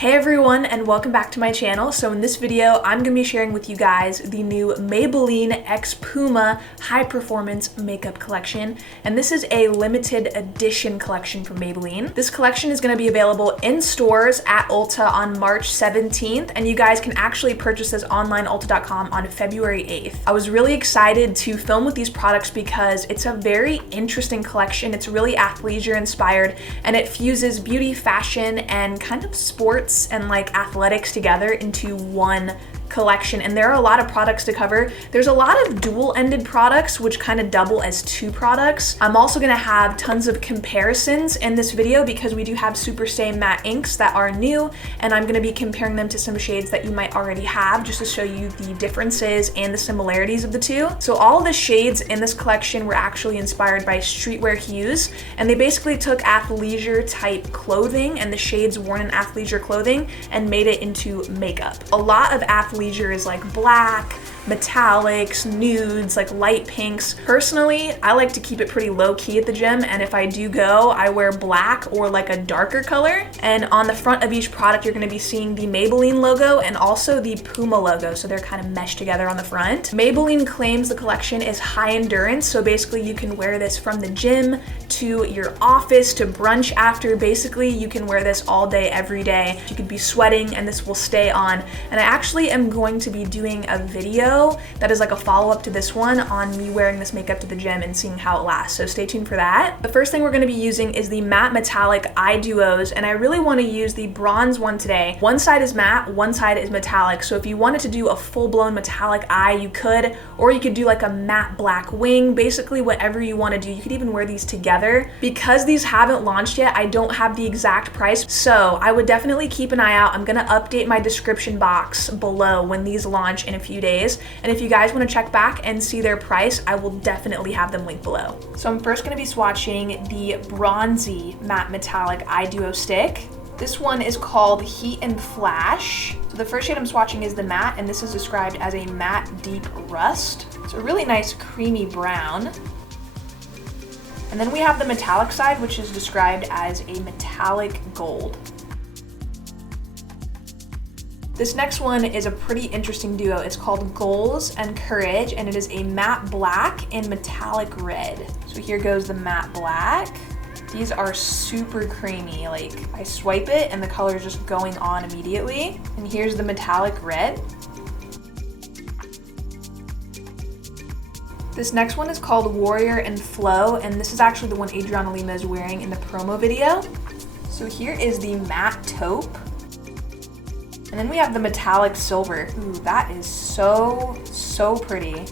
Hey everyone, and welcome back to my channel. So in this video, I'm going to be sharing with you guys the new Maybelline X Puma high performance makeup collection. And this is a limited edition collection from Maybelline. This collection is going to be available in stores at Ulta on March 17th, and you guys can actually purchase this online Ulta.com on February 8th. I was really excited to film with these products because it's a very interesting collection. It's really athleisure inspired, and it fuses beauty, fashion, and kind of sports and like athletics together into one collection. And there are a lot of products to cover. There's a lot of dual-ended products which kind of double as two products. I'm also gonna have tons of comparisons in this video because we do have Superstay matte inks that are new, and I'm gonna be comparing them to some shades that you might already have just to show you the differences and the similarities of the two. So all of the shades in this collection were actually inspired by streetwear hues, and they basically took athleisure type clothing and the shades worn in athleisure clothing and made it into makeup. A lot of athleisure is like black, metallics, nudes, like light pinks. Personally, I like to keep it pretty low key at the gym, and if I do go, I wear black or like a darker color. And on the front of each product, you're gonna be seeing the Maybelline logo and also the Puma logo, so they're kind of meshed together on the front. Maybelline claims the collection is high endurance, so basically you can wear this from the gym to your office to brunch after. Basically, you can wear this all day, every day. You could be sweating and this will stay on. And I actually am going to be doing a video that is like a follow-up to this one on me wearing this makeup to the gym and seeing how it lasts, so stay tuned for that. The first thing we're going to be using is the matte metallic eye duos, and I really want to use the bronze one today. One side is matte, one side is metallic, so if you wanted to do a full-blown metallic eye, you could, or you could do like a matte black wing, basically whatever you want to do. You could even wear these together. Because these haven't launched yet, I don't have the exact price, so I would definitely keep an eye out. I'm going to update my description box below when these launch in a few days. And if you guys want to check back and see their price, I will definitely have them linked below. So I'm first going to be swatching the bronzy matte metallic eye duo stick. This one is called Heat and Flash. So the first shade I'm swatching is the matte, and this is described as a matte deep rust. It's a really nice creamy brown. And then we have the metallic side, which is described as a metallic gold. This next one is a pretty interesting duo. It's called Goals and Courage, and it is a matte black and metallic red. So here goes the matte black. These are super creamy. Like, I swipe it and the color is just going on immediately. And here's the metallic red. This next one is called Warrior and Flow, and this is actually the one Adriana Lima is wearing in the promo video. So here is the matte taupe. And then we have the metallic silver. Ooh, that is so pretty.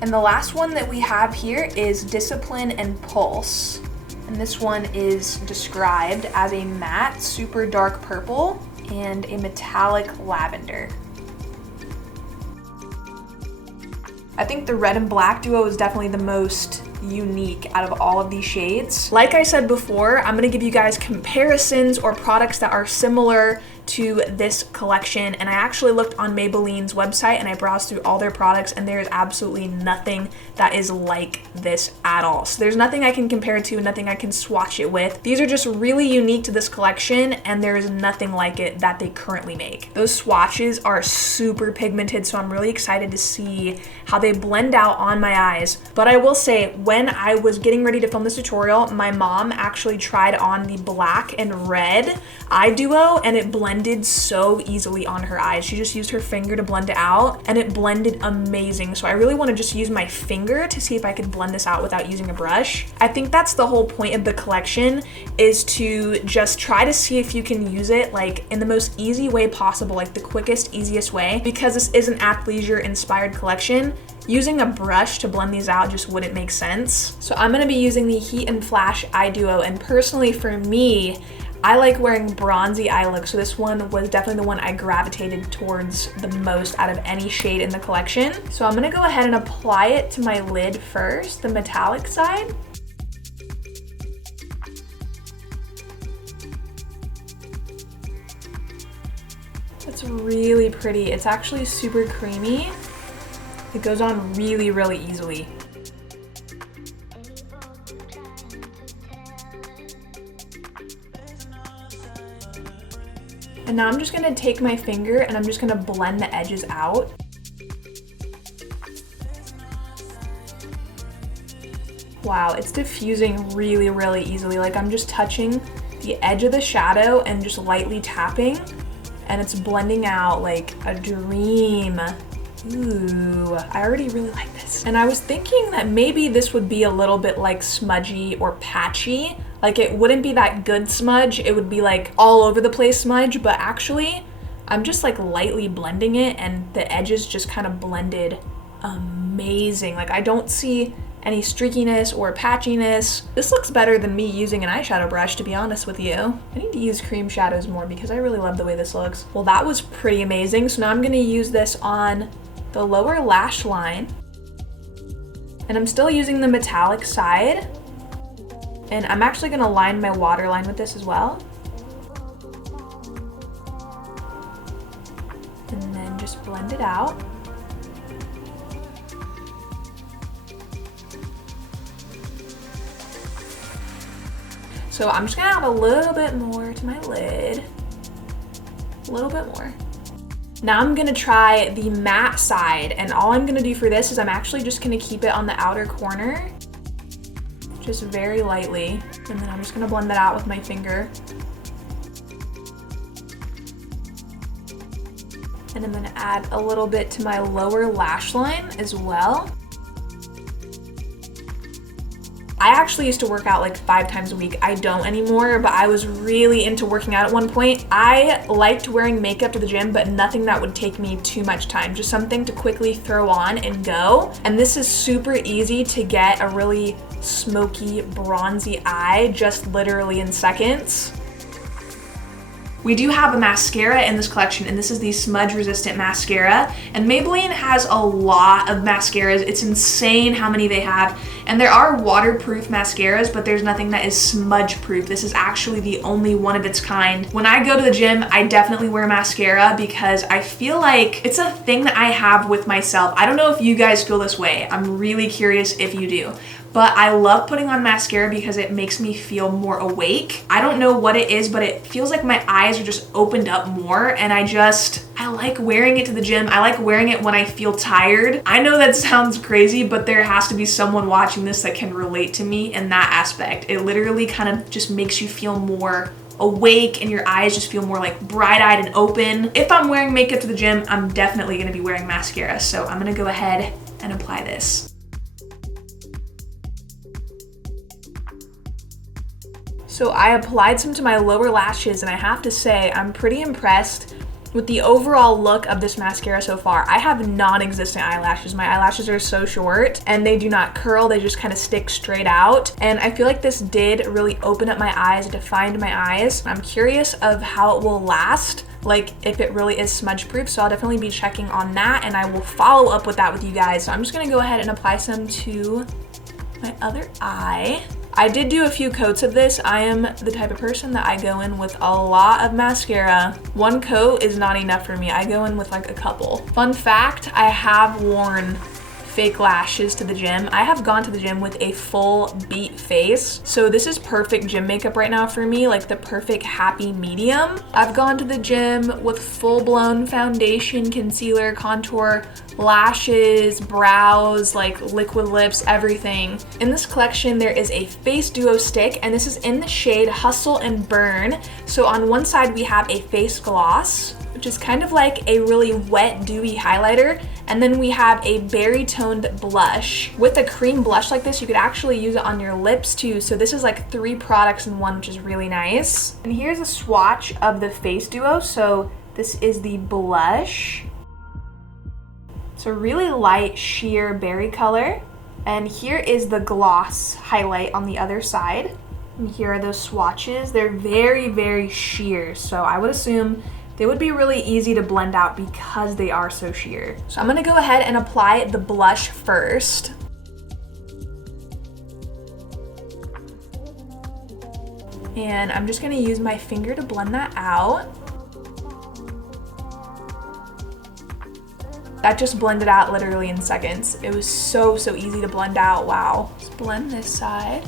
And the last one that we have here is Discipline and Pulse. And this one is described as a matte super dark purple and a metallic lavender. I think the red and black duo is definitely the most unique out of all of these shades. Like I said before, I'm gonna give you guys comparisons or products that are similar to this collection, and I actually looked on Maybelline's website and I browsed through all their products, and there is absolutely nothing that is like this at all. So there's nothing I can compare it to, nothing I can swatch it with. These are just really unique to this collection, and there is nothing like it that they currently make. Those swatches are super pigmented, so I'm really excited to see how they blend out on my eyes. But I will say, when I was getting ready to film this tutorial, my mom actually tried on the black and red eye duo, and it blended so easily on her eyes. She just used her finger to blend it out, and it blended amazing. So I really want to just use my finger to see if I could blend this out without using a brush. I think that's the whole point of the collection, is to just try to see if you can use it like in the most easy way possible, like the quickest, easiest way. Because this is an athleisure inspired collection, using a brush to blend these out just wouldn't make sense. So I'm gonna be using the Heat and Flash eye duo, and personally for me, I like wearing bronzy eye look, so this one was definitely the one I gravitated towards the most out of any shade in the collection. So I'm gonna go ahead and apply it to my lid first, the metallic side. It's really pretty. It's actually super creamy. It goes on really, really easily. And now I'm just gonna take my finger and I'm just gonna blend the edges out. Wow, it's diffusing really, really easily. Like I'm just touching the edge of the shadow and just lightly tapping, and it's blending out like a dream. Ooh, I already really like this. And I was thinking that maybe this would be a little bit like smudgy or patchy. Like it wouldn't be that good smudge, it would be like all over the place smudge, but actually I'm just like lightly blending it and the edges just kind of blended amazing. Like I don't see any streakiness or patchiness. This looks better than me using an eyeshadow brush, to be honest with you. I need to use cream shadows more because I really love the way this looks. Well, that was pretty amazing. So now I'm gonna use this on the lower lash line. And I'm still using the metallic side. And I'm actually gonna line my waterline with this as well. And then just blend it out. So I'm just gonna add a little bit more to my lid. A little bit more. Now I'm gonna try the matte side, and all I'm gonna do for this is I'm actually just gonna keep it on the outer corner, just very lightly, and then I'm just gonna blend that out with my finger. And I'm gonna add a little bit to my lower lash line as well. I actually used to work out like 5 times a week. I don't anymore, but I was really into working out at one point. I liked wearing makeup to the gym, but nothing that would take me too much time. Just something to quickly throw on and go. And this is super easy to get a really smoky, bronzy eye just literally in seconds. We do have a mascara in this collection, and this is the smudge-resistant mascara. And Maybelline has a lot of mascaras. It's insane how many they have. And there are waterproof mascaras, but there's nothing that is smudge-proof. This is actually the only one of its kind. When I go to the gym, I definitely wear mascara because I feel like it's a thing that I have with myself. I don't know if you guys feel this way. I'm really curious if you do. But I love putting on mascara because it makes me feel more awake. I don't know what it is, but it feels like my eyes are just opened up more, and I like wearing it to the gym. I like wearing it when I feel tired. I know that sounds crazy, but there has to be someone watching this that can relate to me in that aspect. It literally kind of just makes you feel more awake and your eyes just feel more like bright-eyed and open. If I'm wearing makeup to the gym, I'm definitely gonna be wearing mascara. So I'm gonna go ahead and apply this. So I applied some to my lower lashes, and I have to say I'm pretty impressed with the overall look of this mascara so far. I have non-existent eyelashes. My eyelashes are so short and they do not curl, they just kind of stick straight out. And I feel like this did really open up my eyes, defined my eyes. I'm curious of how it will last, like if it really is smudge proof. So I'll definitely be checking on that, and I will follow up with that with you guys. So I'm just gonna go ahead and apply some to my other eye. I did do a few coats of this. I am the type of person that I go in with a lot of mascara. One coat is not enough for me. I go in with like a couple. Fun fact, I have worn fake lashes to the gym. I have gone to the gym with a full beat face. So this is perfect gym makeup right now for me, like the perfect happy medium. I've gone to the gym with full-blown foundation, concealer, contour, lashes, brows, like liquid lips, everything. In this collection, there is a face duo stick, and this is in the shade Hustle and Burn. So on one side, we have a face gloss, which is kind of like a really wet, dewy highlighter. And then we have a berry toned blush. With a cream blush like this, you could actually use it on your lips too. So this is like 3 products in one, which is really nice. And here's a swatch of the face duo. So this is the blush. It's a really light sheer berry color. And here is the gloss highlight on the other side. And here are those swatches. They're very, very sheer. So I would assume they would be really easy to blend out because they are so sheer. So I'm gonna go ahead and apply the blush first. And I'm just gonna use my finger to blend that out. That just blended out literally in seconds. It was so easy to blend out, wow. Let's blend this side.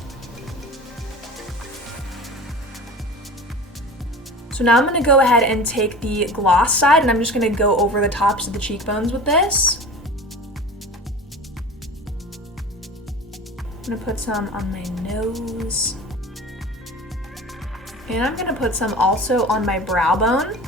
So now I'm gonna go ahead and take the gloss side and I'm just gonna go over the tops of the cheekbones with this. I'm gonna put some on my nose. And I'm gonna put some also on my brow bone.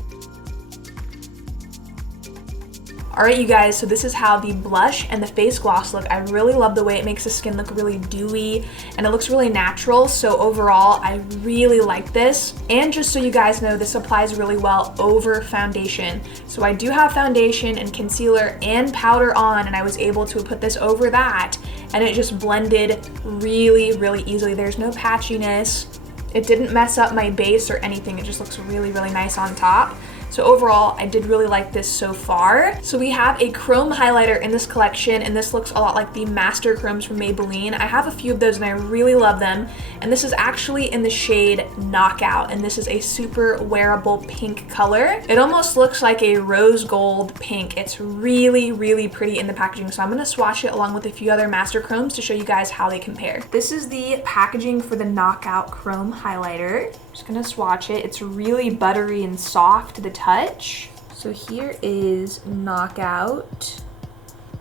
All right, you guys, so this is how the blush and the face gloss look. I really love the way it makes the skin look really dewy and it looks really natural. So overall, I really like this. And just so you guys know, this applies really well over foundation. So I do have foundation and concealer and powder on, and I was able to put this over that, and it just blended really, really easily. There's no patchiness. It didn't mess up my base or anything. It just looks really, really nice on top. So overall, I did really like this so far. So we have a chrome highlighter in this collection, and this looks a lot like the Master Chromes from Maybelline. I have a few of those and I really love them. And this is actually in the shade Knockout, and this is a super wearable pink color. It almost looks like a rose gold pink. It's really, really pretty in the packaging. So I'm gonna swatch it along with a few other Master Chromes to show you guys how they compare. This is the packaging for the Knockout Chrome highlighter. Just gonna swatch it. It's really buttery and soft to the touch. So here is Knockout.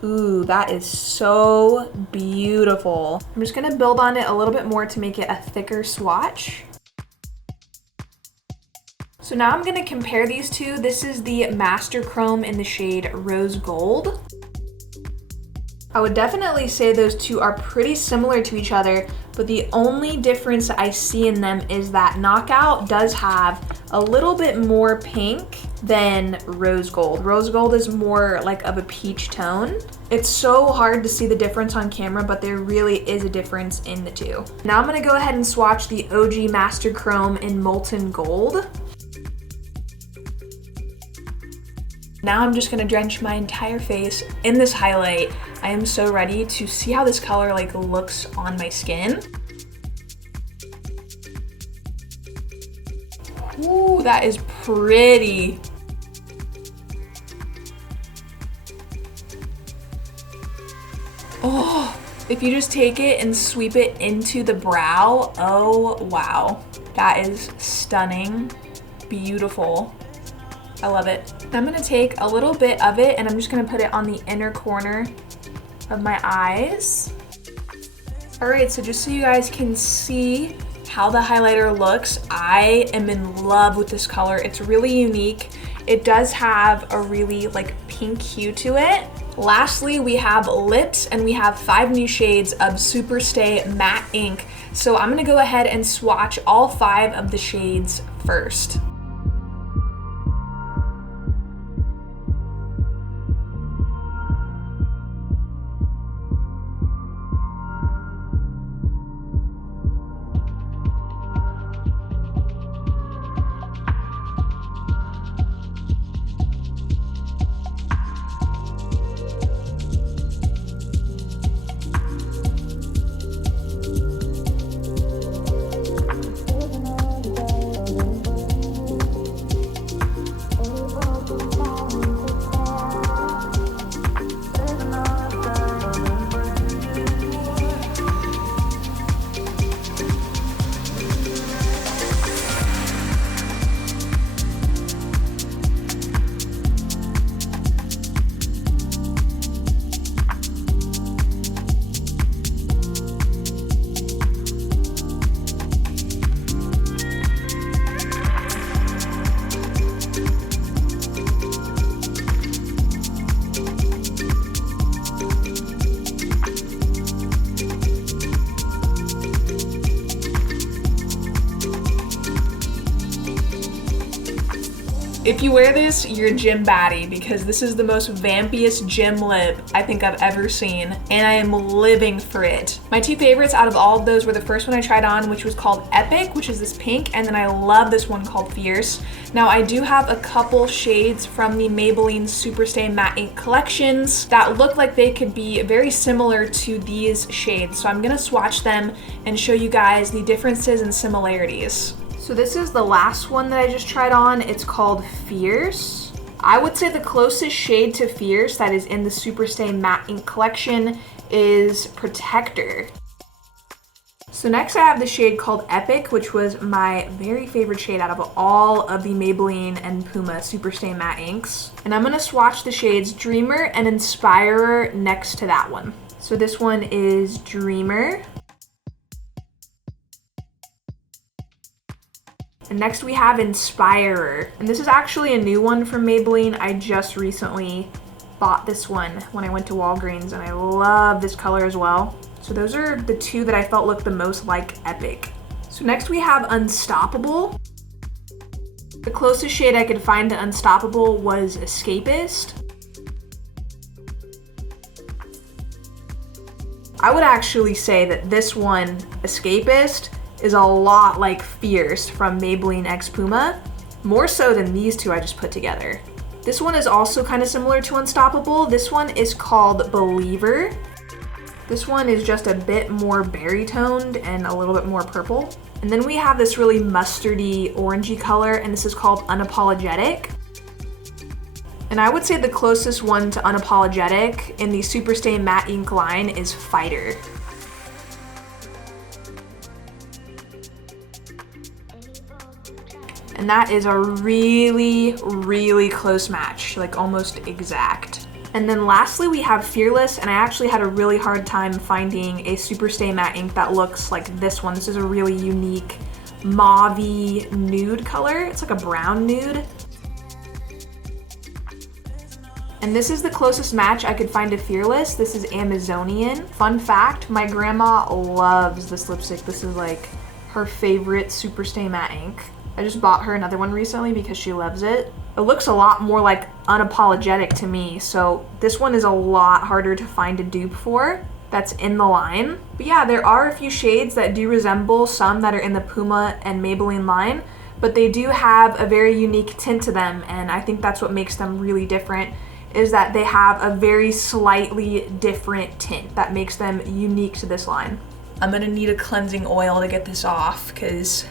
Ooh, that is so beautiful. I'm just gonna build on it a little bit more to make it a thicker swatch. So now I'm gonna compare these two. This is the Master Chrome in the shade Rose Gold. I would definitely say those two are pretty similar to each other, but the only difference I see in them is that Knockout does have a little bit more pink than Rose Gold. Rose Gold is more like of a peach tone. It's so hard to see the difference on camera, but there really is a difference in the two. Now I'm gonna go ahead and swatch the OG Master Chrome in Molten Gold. Now I'm just gonna drench my entire face in this highlight. I am so ready to see how this color like looks on my skin. Ooh, that is pretty. Oh, if you just take it and sweep it into the brow, oh wow. That is stunning, beautiful. I love it. I'm gonna take a little bit of it and I'm just gonna put it on the inner corner of my eyes. All right, so just so you guys can see how the highlighter looks, I am in love with this color. It's really unique. It does have a really like pink hue to it. Lastly, we have lips and we have 5 new shades of SUPERSTAY Matte Ink. So I'm gonna go ahead and swatch all 5 of the shades first. If you wear this, you're a gym baddie because this is the most vampiest gym lip I think I've ever seen, and I am living for it. My 2 favorites out of all of those were the first one I tried on, which was called Epic, which is this pink, and then I love this one called Fierce. Now I do have a couple shades from the Maybelline SUPERSTAY Matte Ink collections that look like they could be very similar to these shades. So I'm gonna swatch them and show you guys the differences and similarities. So this is the last one that I just tried on. It's called Fierce. I would say the closest shade to Fierce that is in the SUPERSTAY Matte Ink collection is Protector. So next I have the shade called Epic, which was my very favorite shade out of all of the Maybelline and Puma Superstay Matte Inks. And I'm gonna swatch the shades Dreamer and Inspirer next to that one. So this one is Dreamer. And next we have Inspirer. And this is actually a new one from Maybelline. I just recently bought this one when I went to Walgreens, and I love this color as well. So those are the two that I felt looked the most like Epic. So next we have Unstoppable. The closest shade I could find to Unstoppable was Escapist. I would actually say that this one, Escapist, is a lot like Fierce from Maybelline X Puma, more so than these two I just put together. This one is also kind of similar to Unstoppable. This one is called Believer. This one is just a bit more berry toned and a little bit more purple. And then we have this really mustardy orangey color, and this is called Unapologetic. And I would say the closest one to Unapologetic in the Superstay Matte Ink line is Fighter. And that is a really, really close match, like almost exact. And then lastly, we have Fearless, and I actually had a really hard time finding a Superstay Matte Ink that looks like this one. This is a really unique mauve-y nude color. It's like a brown nude. And this is the closest match I could find to Fearless. This is Amazonian. Fun fact, my grandma loves this lipstick. This is like her favorite Superstay Matte Ink. I just bought her another one recently because she loves it. It looks a lot more like Unapologetic to me, so this one is a lot harder to find a dupe for that's in the line. But yeah, there are a few shades that do resemble some that are in the Puma and Maybelline line, but they do have a very unique tint to them, and I think that's what makes them really different, is that they have a very slightly different tint that makes them unique to this line. I'm gonna need a cleansing oil to get this off because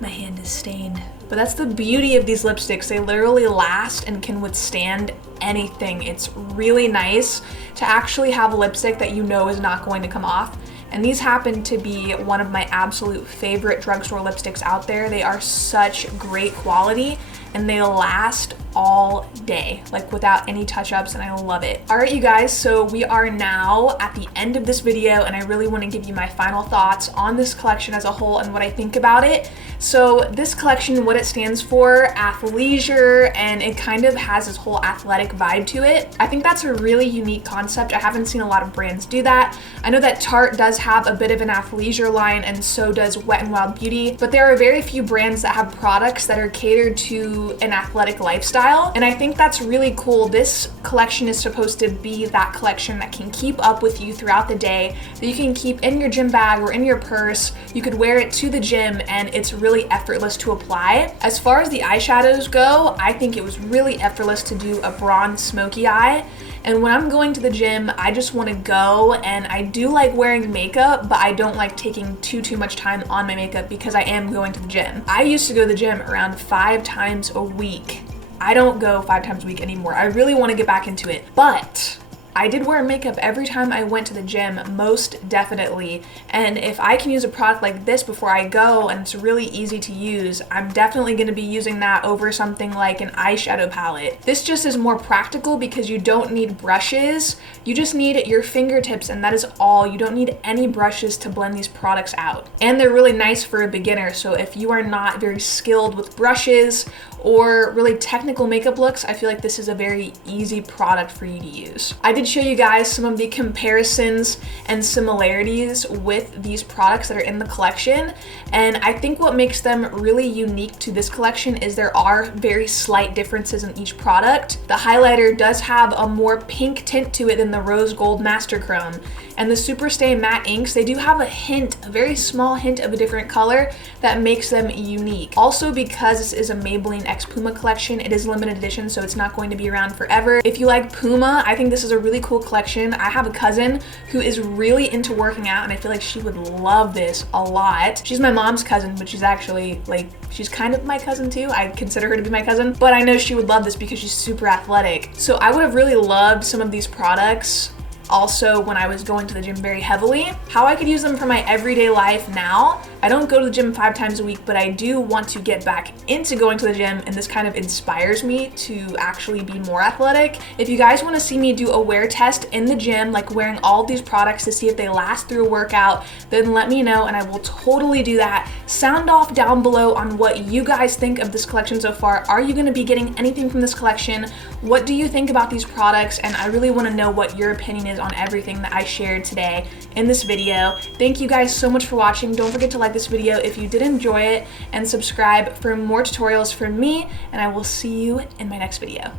my hand is stained. But that's the beauty of these lipsticks. They literally last and can withstand anything. It's really nice to actually have a lipstick that you know is not going to come off. And these happen to be one of my absolute favorite drugstore lipsticks out there. They are such great quality and they last all day, like without any touch-ups, and I love it. All right, you guys, so we are now at the end of this video, and I really want to give you my final thoughts on this collection as a whole and what I think about it. So this collection, what it stands for, athleisure, and it kind of has this whole athletic vibe to it. I think that's a really unique concept. I haven't seen a lot of brands do that. I know that Tarte does have a bit of an athleisure line, and so does Wet n Wild Beauty, but there are very few brands that have products that are catered to an athletic lifestyle. And I think that's really cool. This collection is supposed to be that collection that can keep up with you throughout the day, that you can keep in your gym bag or in your purse. You could wear it to the gym and it's really effortless to apply. As far as the eyeshadows go, I think it was really effortless to do a bronze smoky eye. And when I'm going to the gym, I just want to go, and I do like wearing makeup, but I don't like taking too much time on my makeup because I am going to the gym. I used to go to the gym around 5 times a week. I don't go 5 times a week anymore. I really want to get back into it, but I did wear makeup every time I went to the gym, most definitely. And if I can use a product like this before I go and it's really easy to use, I'm definitely going to be using that over something like an eyeshadow palette. This just is more practical because you don't need brushes. You just need your fingertips, and that is all. You don't need any brushes to blend these products out. And they're really nice for a beginner. So if you are not very skilled with brushes or really technical makeup looks, I feel like this is a very easy product for you to use. I did show you guys some of the comparisons and similarities with these products that are in the collection, and I think what makes them really unique to this collection is there are very slight differences in each product. The highlighter does have a more pink tint to it than the rose gold master chrome, and the Superstay matte inks, they do have a hint, a very small hint of a different color that makes them unique. Also, because this is a Maybelline X Puma collection, it is limited edition, so it's not going to be around forever. If you like Puma, I think this is a really cool collection. I have a cousin who is really into working out, and I feel like she would love this a lot. She's my mom's cousin, but she's actually like, she's kind of my cousin too. I consider her to be my cousin, but I know she would love this because she's super athletic. So I would have really loved some of these products also when I was going to the gym very heavily. How I could use them for my everyday life now, I don't go to the gym 5 times a week, but I do want to get back into going to the gym, and this kind of inspires me to actually be more athletic. If you guys want to see me do a wear test in the gym, like wearing all of these products to see if they last through a workout, then let me know and I will totally do that. Sound off down below on what you guys think of this collection so far. Are you going to be getting anything from this collection? What do you think about these products? And I really want to know what your opinion is on everything that I shared today in this video. Thank you guys so much for watching. Don't forget to like this video if you did enjoy it, and subscribe for more tutorials from me, and I will see you in my next video.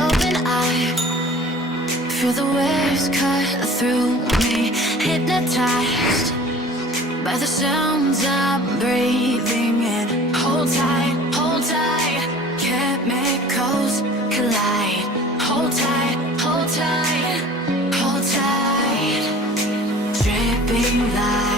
Open eye, feel the waves cut through me, hypnotized by the sounds I'm breathing in. Hold tight, chemicals collide. Hold tight, hold tight, hold tight. Dripping light.